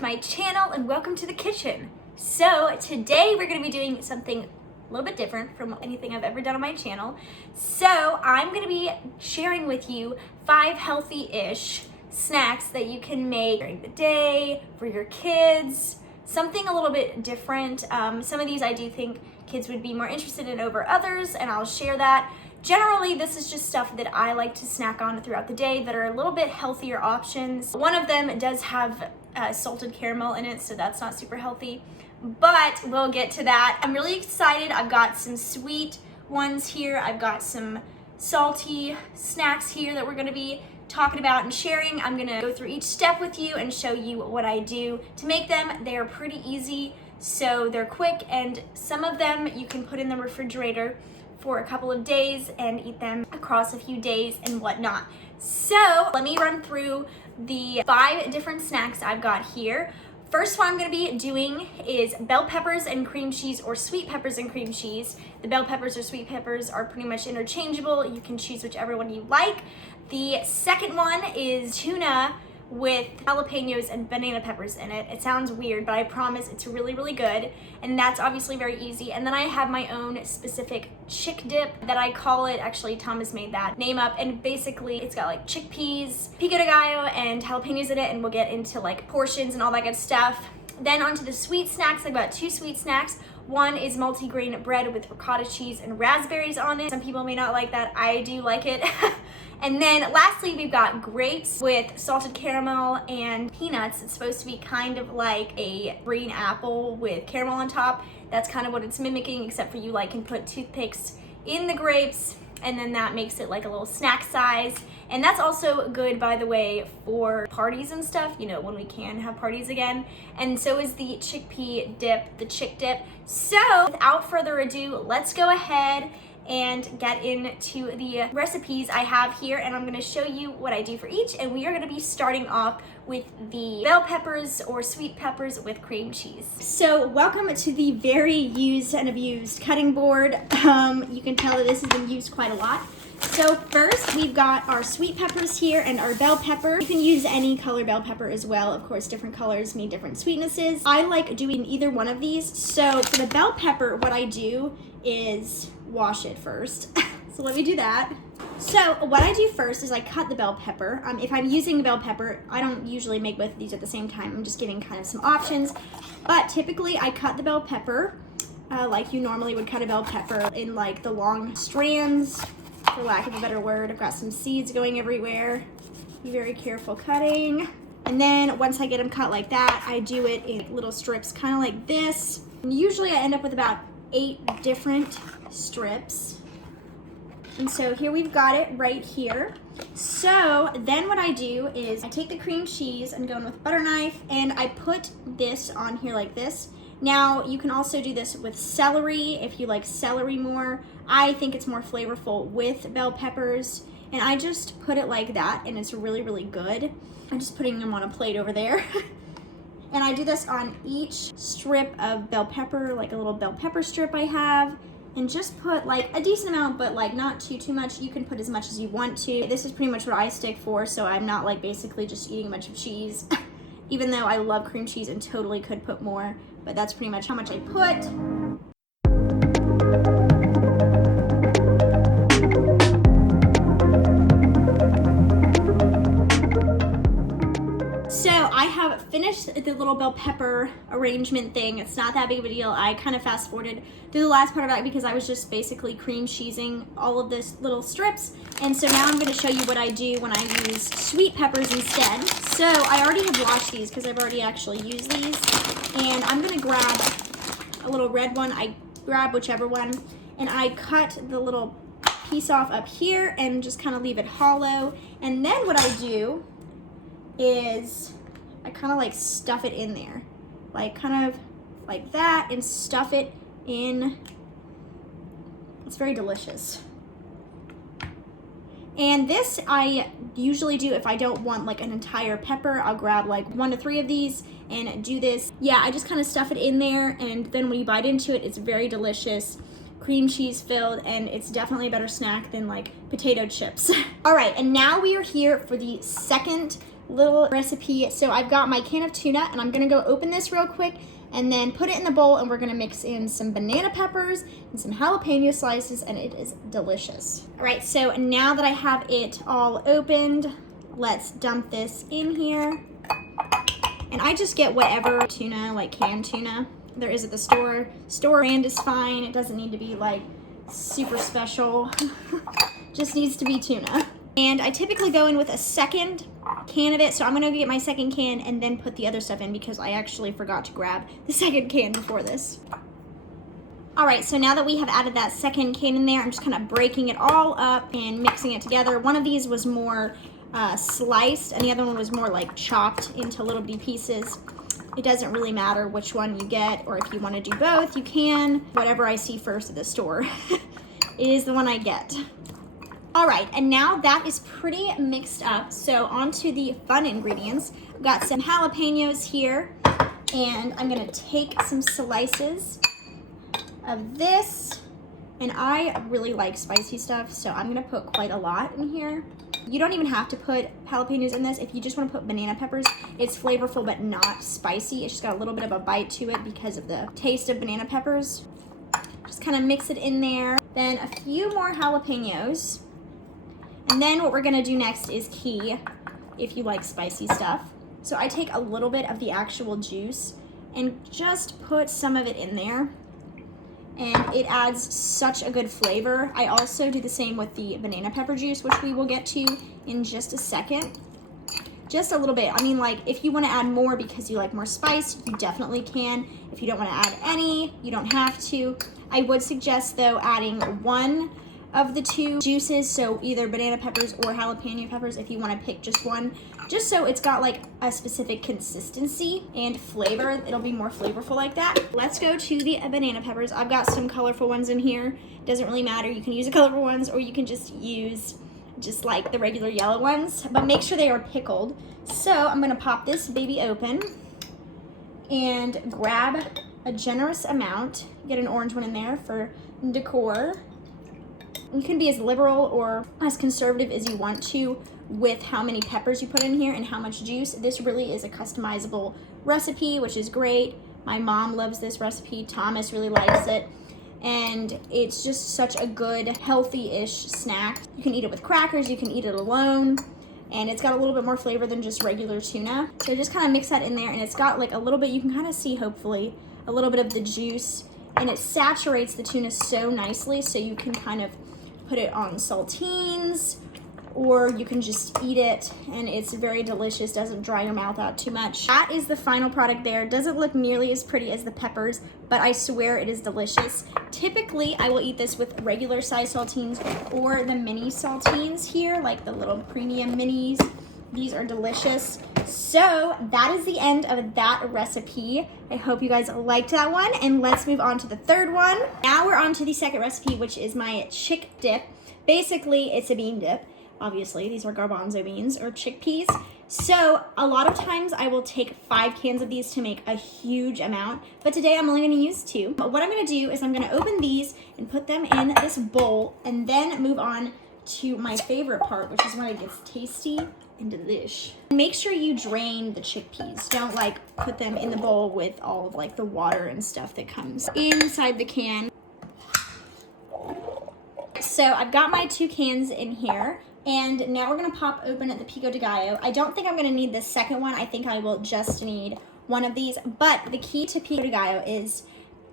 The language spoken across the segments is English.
to my channel and welcome to the kitchen. So today we're going to be doing something a little bit different from anything I've ever done on my channel. So I'm going to be sharing with you 5 healthy-ish snacks that you can make during the day for your kids. Something a little bit different. Some of these I do think kids would be more interested in over others, and I'll share that. Generally, this is just stuff that I like to snack on throughout the day that are a little bit healthier options. One of them does have salted caramel in it, so that's not super healthy, but we'll get to that. I'm really excited. I've got some sweet ones here. I've got some salty snacks here that we're gonna be talking about and sharing. I'm gonna go through each step with you and show you what I do to make them. They are pretty easy, so they're quick, and some of them you can put in the refrigerator for a couple of days and eat them across a few days and whatnot. So let me run through the 5 different snacks I've got here. First one I'm gonna be doing is bell peppers and cream cheese, or sweet peppers and cream cheese. The bell peppers or sweet peppers are pretty much interchangeable. You can choose whichever one you like. The second one is tuna with jalapeños and banana peppers in it. It sounds weird, but I promise it's really, really good. And that's obviously very easy. And then I have my own specific Chickdip that I call it. Actually, Thomas made that name up. And basically it's got like chickpeas, pico de gallo, and jalapeños in it. And we'll get into like portions and all that good stuff. Then onto the sweet snacks. I've got 2 sweet snacks. One is multigrain bread with ricotta cheese and raspberries on it. Some people may not like that. I do like it. And then lastly, we've got grapes with salted caramel and peanuts. It's supposed to be kind of like a green apple with caramel on top. That's kind of what it's mimicking, except for you can put toothpicks in the grapes, and then that makes it like a little snack size. And that's also good, by the way, for parties and stuff, when we can have parties again. And so is the chickpea dip, the Chickdip. So without further ado, let's go ahead and get into the recipes I have here, and I'm gonna show you what I do for each. And we are gonna be starting off with the bell peppers or sweet peppers with cream cheese. So welcome to the very used and abused cutting board. You can tell that this has been used quite a lot. So first we've got our sweet peppers here and our bell pepper. You can use any color bell pepper as well. Of course, different colors mean different sweetnesses. I like doing either one of these. So for the bell pepper, what I do is wash it first. So let me do that. So what I do first is I cut the bell pepper. If I'm using the bell pepper, I don't usually make both of these at the same time. I'm just giving kind of some options. But typically I cut the bell pepper like you normally would cut a bell pepper, in like the long strands, for lack of a better word. I've got some seeds going everywhere. Be very careful cutting. And then once I get them cut like that, I do it in little strips, kind of like this. And usually I end up with about 8 different strips. And so here we've got it right here. So then what I do is I take the cream cheese, I'm going with a butter knife, and I put this on here like this. Now you can also do this with celery if you like celery more. I think it's more flavorful with bell peppers, and I just put it like that, and it's really, really good. I'm just putting them on a plate over there. And I do this on each strip of bell pepper, like a little bell pepper strip I have, and just put like a decent amount, but like not too much. You can put as much as you want to. This is pretty much what I stick for, so I'm not like basically just eating a bunch of cheese, even though I love cream cheese and totally could put more, but that's pretty much how much I put. I have finished the little bell pepper arrangement thing. It's not that big of a deal. I kind of fast forwarded through the last part of that because I was just basically cream cheesing all of this little strips. And so now I'm going to show you what I do when I use sweet peppers instead. So I already have washed these because I've already actually used these. And I'm going to grab a little red one. I grab whichever one, and I cut the little piece off up here and just kind of leave it hollow. And then what I do is I kind of like stuff it in there, like kind of like that, and stuff it in. It's very delicious. And this I usually do if I don't want like an entire pepper. I'll grab like 1 to 3 of these and do this. Yeah, I just kind of stuff it in there, and then when you bite into it, it's very delicious. Cream cheese filled, and it's definitely a better snack than like potato chips. All right, and now we are here for the second little recipe. So I've got my can of tuna, and I'm gonna go open this real quick and then put it in the bowl, and we're gonna mix in some banana peppers and some jalapeno slices, and it is delicious. All right, so now that I have it all opened, let's dump this in here. And I just get whatever tuna, like canned tuna, there is at the store. Store brand is fine. It doesn't need to be like super special. Just needs to be tuna. And I typically go in with a second can of it, so I'm gonna get my second can and then put the other stuff in because I actually forgot to grab the second can before this. All right, so now that we have added that second can in there, I'm just kind of breaking it all up and mixing it together. One of these was more sliced, and the other one was more like chopped into little bitty pieces. It doesn't really matter which one you get, or if you want to do both, you can. Whatever I see first at the store is the one I get. All right, and now that is pretty mixed up, so on to the fun ingredients. I've got some jalapenos here, and I'm gonna take some slices of this, and I really like spicy stuff, so I'm gonna put quite a lot in here. You don't even have to put jalapenos in this. If you just want to put banana peppers, it's flavorful but not spicy. It's just got a little bit of a bite to it because of the taste of banana peppers. Just kind of mix it in there. Then a few more jalapenos. And then what we're gonna do next is key if you like spicy stuff. So I take a little bit of the actual juice and just put some of it in there. And it adds such a good flavor. I also do the same with the banana pepper juice, which we will get to in just a second. Just a little bit. I mean, like, if you want to add more because you like more spice, you definitely can. If you don't want to add any, you don't have to. I would suggest, though, adding one of the two juices, so either banana peppers or jalapeno peppers if you want to pick just one, just so it's got like a specific consistency and flavor. It'll be more flavorful like that. Let's go to the banana peppers. I've got some colorful ones in here. Doesn't really matter. You can use the colorful ones or you can just use just like the regular yellow ones, but make sure they are pickled. So I'm gonna pop this baby open and grab a generous amount. Get an orange one in there for decor. You can be as liberal or as conservative as you want to with how many peppers you put in here and how much juice. This really is a customizable recipe, which is great. My mom loves this recipe. Thomas really likes it. And it's just such a good, healthy-ish snack. You can eat it with crackers, you can eat it alone, and it's got a little bit more flavor than just regular tuna. So just kind of mix that in there, and it's got like a little bit, you can kind of see, hopefully, a little bit of the juice, and it saturates the tuna so nicely, so you can kind of put it on saltines, or you can just eat it, and it's very delicious, doesn't dry your mouth out too much. That is the final product there. Doesn't look nearly as pretty as the peppers, but I swear it is delicious. Typically, I will eat this with regular size saltines or the mini saltines here, like the little premium minis. These are delicious. So that is the end of that recipe. I hope you guys liked that one, and let's move on to the third one. Now we're on to the second recipe, which is my chick dip. Basically, it's a bean dip. Obviously, these are garbanzo beans or chickpeas. So a lot of times I will take 5 cans of these to make a huge amount, but today I'm only gonna use 2. But what I'm gonna do is I'm gonna open these and put them in this bowl and then move on to my favorite part, which is when it gets tasty and delish. Make sure you drain the chickpeas. Don't like put them in the bowl with all of like the water and stuff that comes inside the can. So I've got my 2 cans in here, and now we're gonna pop open the pico de gallo. I don't think I'm gonna need the second one. I think I will just need one of these, but the key to pico de gallo is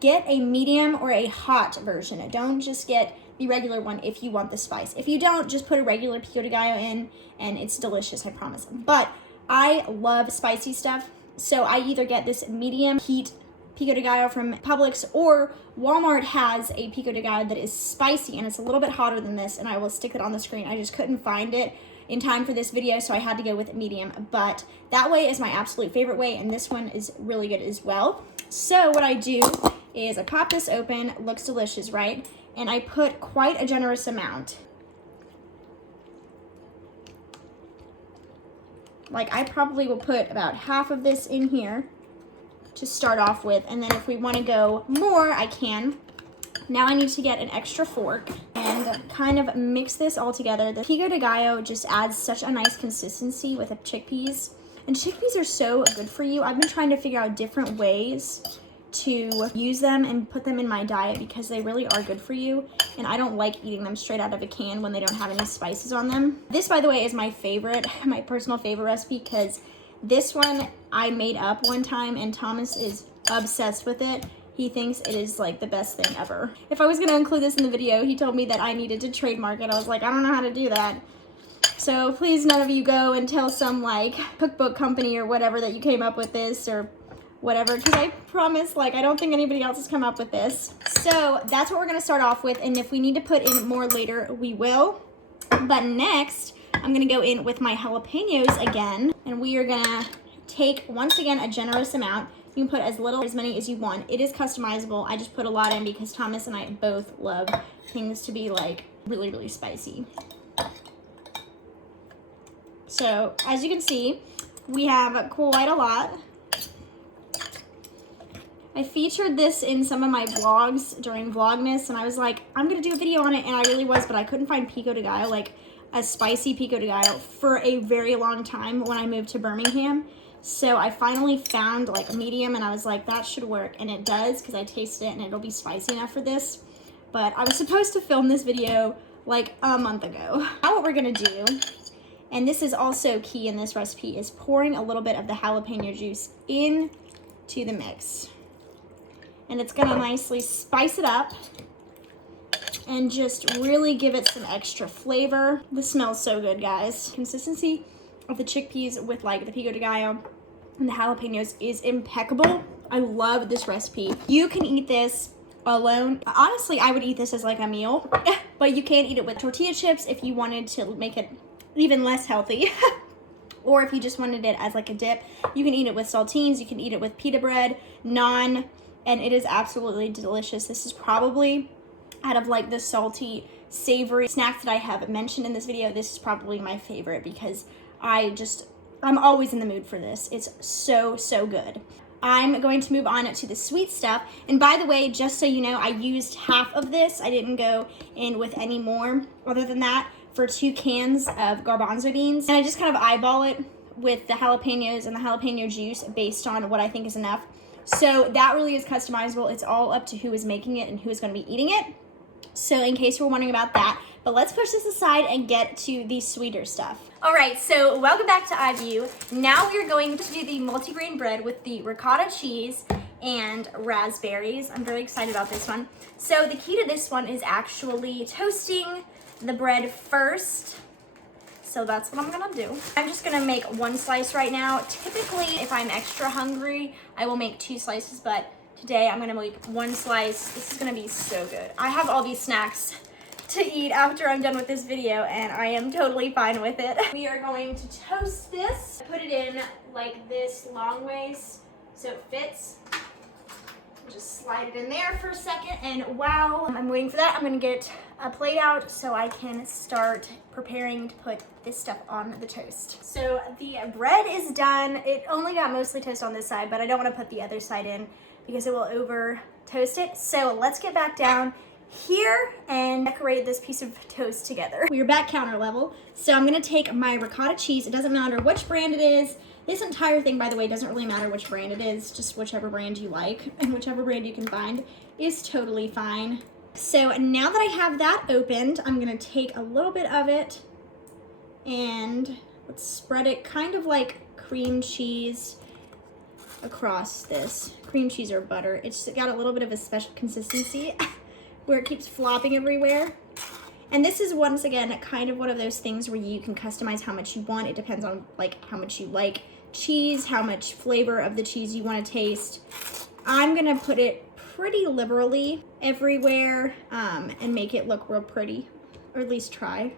get a medium or a hot version. Don't just get the regular one if you want the spice. If you don't, just put a regular pico de gallo in, and it's delicious, I promise. But I love spicy stuff, so I either get this medium heat pico de gallo from Publix, or Walmart has a pico de gallo that is spicy, and it's a little bit hotter than this, and I will stick it on the screen. I just couldn't find it in time for this video, so I had to go with medium, but that way is my absolute favorite way, and this one is really good as well. So what I do is I pop this open. Looks delicious, right? And I put quite a generous amount. Like, I probably will put about half of this in here to start off with, and then if we want to go more, I can. Now I need to get an extra fork, and and kind of mix this all together. The pico de gallo just adds such a nice consistency with the chickpeas. And chickpeas are so good for you. I've been trying to figure out different ways to use them and put them in my diet because they really are good for you. And I don't like eating them straight out of a can when they don't have any spices on them. This, by the way, is my favorite, my personal favorite recipe, because this one I made up one time and Thomas is obsessed with it. He thinks it is like the best thing ever. If I was gonna include this in the video, he told me that I needed to trademark it. I was like, I don't know how to do that. So please none of you go and tell some like cookbook company or whatever that you came up with this or whatever, because I promise, like, I don't think anybody else has come up with this. So that's what we're gonna start off with, and if we need to put in more later, we will. But next, I'm gonna go in with my jalapeños again, and we are gonna take, once again, a generous amount. You can put as little or as many as you want. It is customizable. I just put a lot in because Thomas and I both love things to be like really, really spicy. So as you can see, we have quite a lot. I featured this in some of my vlogs during Vlogmas, and I was like, I'm gonna do a video on it, and I really was, but I couldn't find pico de gallo, like a spicy pico de gallo, for a very long time when I moved to Birmingham. So I finally found like a medium, and I was like, that should work, and it does, because I tasted it, and it'll be spicy enough for this. But I was supposed to film this video like a month ago. Now what we're gonna do, and this is also key in this recipe, is pouring a little bit of the jalapeno juice into the mix. And it's gonna nicely spice it up and just really give it some extra flavor. This smells so good, guys. Consistency of the chickpeas with like the pico de gallo and the jalapenos is impeccable. I love this recipe. You can eat this alone. Honestly, I would eat this as like a meal, but you can eat it with tortilla chips if you wanted to make it even less healthy. Or if you just wanted it as like a dip. You can eat it with saltines, you can eat it with pita bread, naan, and it is absolutely delicious. This is probably, out of like the salty, savory snacks that I have mentioned in this video, this is probably my favorite because I'm always in the mood for this. It's so, so good. I'm going to move on to the sweet stuff. And by the way, just so you know, I used half of this. I didn't go in with any more other than that for 2 cans of garbanzo beans. And I just kind of eyeball it with the jalapenos and the jalapeno juice based on what I think is enough. So that really is customizable. It's all up to who is making it and who is going to be eating it. So in case you're wondering about that, but let's push this aside and get to the sweeter stuff. All right, so welcome back to iView. Now we're going to do the multigrain bread with the ricotta cheese and raspberries. I'm very excited about this one. So the key to this one is actually toasting the bread first. So that's what I'm gonna do. I'm just gonna make 1 slice right now. Typically, if I'm extra hungry, I will make 2 slices, but today I'm gonna make 1 slice. This is gonna be so good. I have all these snacks to eat after I'm done with this video, and I am totally fine with it. We are going to toast this. Put it in like this long ways so it fits. Just slide it in there for a second, and while I'm waiting for that, I'm gonna get a plate out so I can start preparing to put this stuff on the toast. So the bread is done. It only got mostly toast on this side, but I don't want to put the other side in because it will over toast it. So let's get back down here and decorate this piece of toast together. We are back counter level. So I'm gonna take my ricotta cheese. It doesn't matter which brand it is. This entire thing, by the way, doesn't really matter which brand it is, just whichever brand you like, and whichever brand you can find is totally fine. So now that I have that opened, I'm gonna take a little bit of it and let's spread it kind of like cream cheese across this. Cream cheese or butter. It's got a little bit of a special consistency where it keeps flopping everywhere. And this is, once again, kind of one of those things where you can customize how much you want. It depends on like how much you like cheese, how much flavor of the cheese you want to taste. I'm gonna put it pretty liberally everywhere and make it look real pretty, or at least try.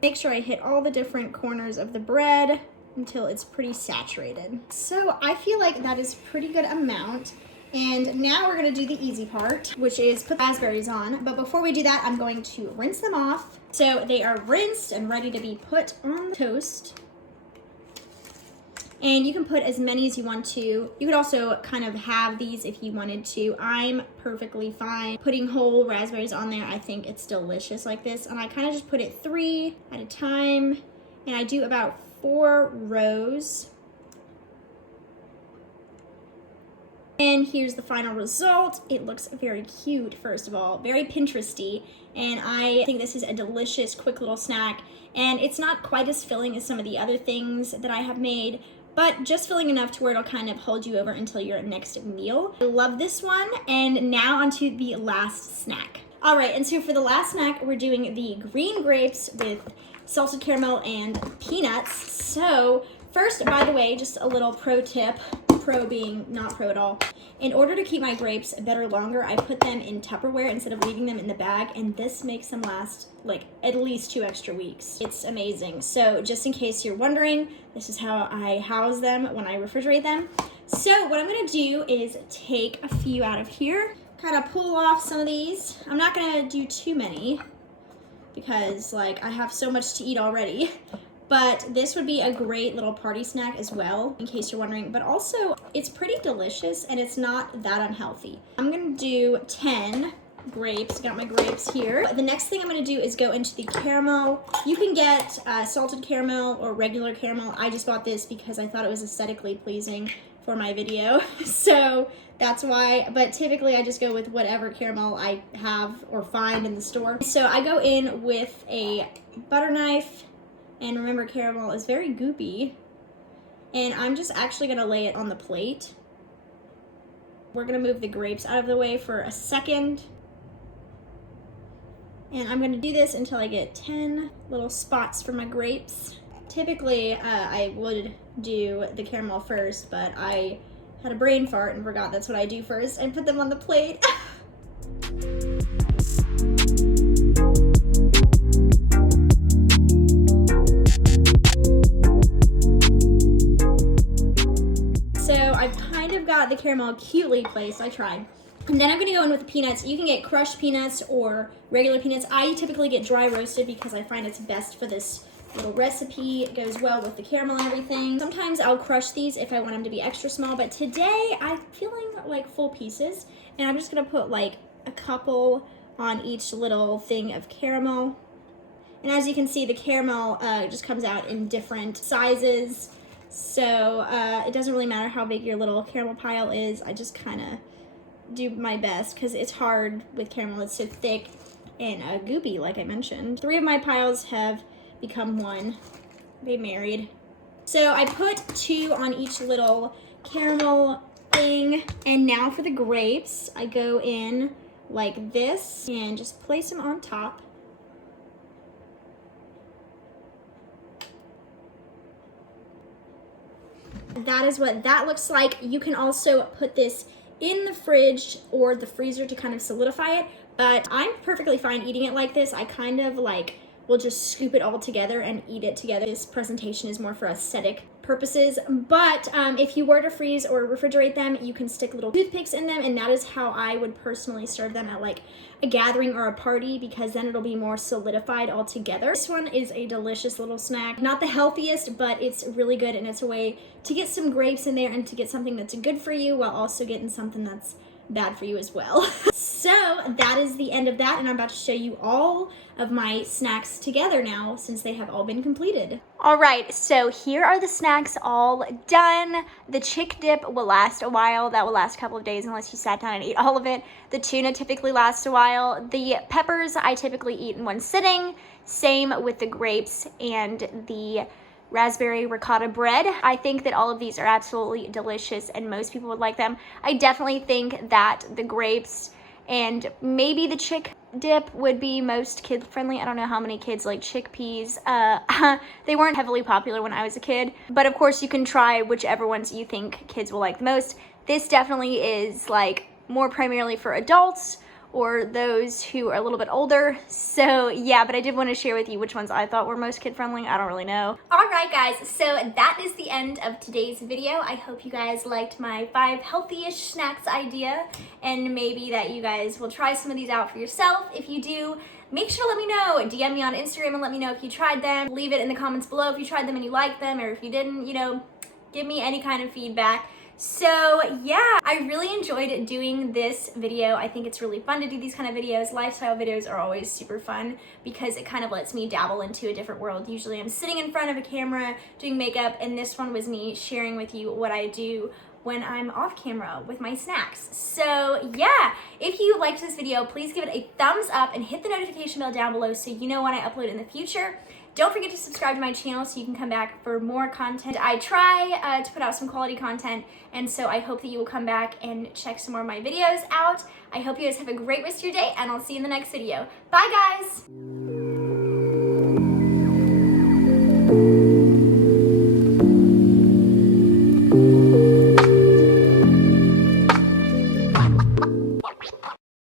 Make sure I hit all the different corners of the bread until it's pretty saturated. So I feel like that is a pretty good amount. And now we're gonna do the easy part, which is put raspberries on. But before we do that, I'm going to rinse them off. So they are rinsed and ready to be put on the toast. And you can put as many as you want to. You could also kind of have these if you wanted to. I'm perfectly fine putting whole raspberries on there. I think it's delicious like this. And I kind of just put it 3 at a time. And I do about 4 rows. And here's the final result. It looks very cute, first of all, very Pinteresty. And I think this is a delicious, quick little snack. And it's not quite as filling as some of the other things that I have made, but just filling enough to where it'll kind of hold you over until your next meal. I love this one. And now onto the last snack. All right, and so for the last snack, we're doing the green grapes with salted caramel and peanuts. So first, by the way, just a little pro tip, pro being not pro at all. In order to keep my grapes better longer, I put them in Tupperware instead of leaving them in the bag, and this makes them last like at least 2 extra weeks. It's amazing. So just in case you're wondering, this is how I house them when I refrigerate them. So what I'm gonna do is take a few out of here, kind of pull off some of these. I'm not gonna do too many because like I have so much to eat already. But this would be a great little party snack as well, in case you're wondering. But also, it's pretty delicious and it's not that unhealthy. I'm gonna do 10 grapes. Got my grapes here. The next thing I'm gonna do is go into the caramel. You can get salted caramel or regular caramel. I just bought this because I thought it was aesthetically pleasing for my video. So that's why, but typically I just go with whatever caramel I have or find in the store. So I go in with a butter knife. And remember, caramel is very goopy. And I'm just actually gonna lay it on the plate. We're gonna move the grapes out of the way for a second. And I'm gonna do this until I get 10 little spots for my grapes. Typically, I would do the caramel first, but I had a brain fart and forgot that's what I do first and put them on the plate. Got the caramel cutely placed. I tried. And then I'm gonna go in with the peanuts. You can get crushed peanuts or regular peanuts. I typically get dry roasted because I find it's best for this little recipe. It goes well with the caramel and everything. Sometimes I'll crush these if I want them to be extra small, but today I'm feeling like full pieces, and I'm just gonna put like a couple on each little thing of caramel. And as you can see, the caramel just comes out in different sizes. So it doesn't really matter how big your little caramel pile is. I just kind of do my best because it's hard with caramel. It's so thick and goopy, like I mentioned. 3 of my piles have become 1. They married. So I put 2 on each little caramel thing. And now for the grapes, I go in like this and just place them on top. That is what that looks like. You can also put this in the fridge or the freezer to kind of solidify it, but I'm perfectly fine eating it like this. I kind of like will just scoop it all together and eat it together. This presentation is more for aesthetic purposes, but if you were to freeze or refrigerate them, you can stick little toothpicks in them, and that is how I would personally serve them at like a gathering or a party, because then it'll be more solidified all together. This one is a delicious little snack. Not the healthiest, but it's really good, and it's a way to get some grapes in there and to get something that's good for you while also getting something that's bad for you as well. So that is the end of that, and I'm about to show you all of my snacks together now since they have all been completed. All right, so here are the snacks all done. The Chickdip will last a while. That will last a couple of days unless you sat down and ate all of it. The tuna typically lasts a while. The peppers I typically eat in one sitting. Same with the grapes and the raspberry ricotta bread. I think that all of these are absolutely delicious and most people would like them. I definitely think that the grapes and maybe the Chickdip would be most kid friendly. I don't know how many kids like chickpeas. They weren't heavily popular when I was a kid, but of course you can try whichever ones you think kids will like the most. This definitely is like more primarily for adults or those who are a little bit older. So yeah, but I did want to share with you which ones I thought were most kid-friendly. I don't really know. All right, guys, so that is the end of today's video. I hope you guys liked my 5 healthy-ish snacks idea, and maybe that you guys will try some of these out for yourself. If you do, make sure to let me know. DM me on Instagram and let me know if you tried them. Leave it in the comments below if you tried them and you liked them, or if you didn't, you know, give me any kind of feedback. So yeah, I really enjoyed doing this video. I think it's really fun to do these kind of videos. Lifestyle videos are always super fun because it kind of lets me dabble into a different world. Usually I'm sitting in front of a camera doing makeup, and this one was me sharing with you what I do when I'm off camera with my snacks. So yeah, if you liked this video, please give it a thumbs up and hit the notification bell down below so you know when I upload in the future. Don't forget to subscribe to my channel so you can come back for more content. I try to put out some quality content, and so I hope that you will come back and check some more of my videos out. I hope you guys have a great rest of your day, and I'll see you in the next video. Bye guys!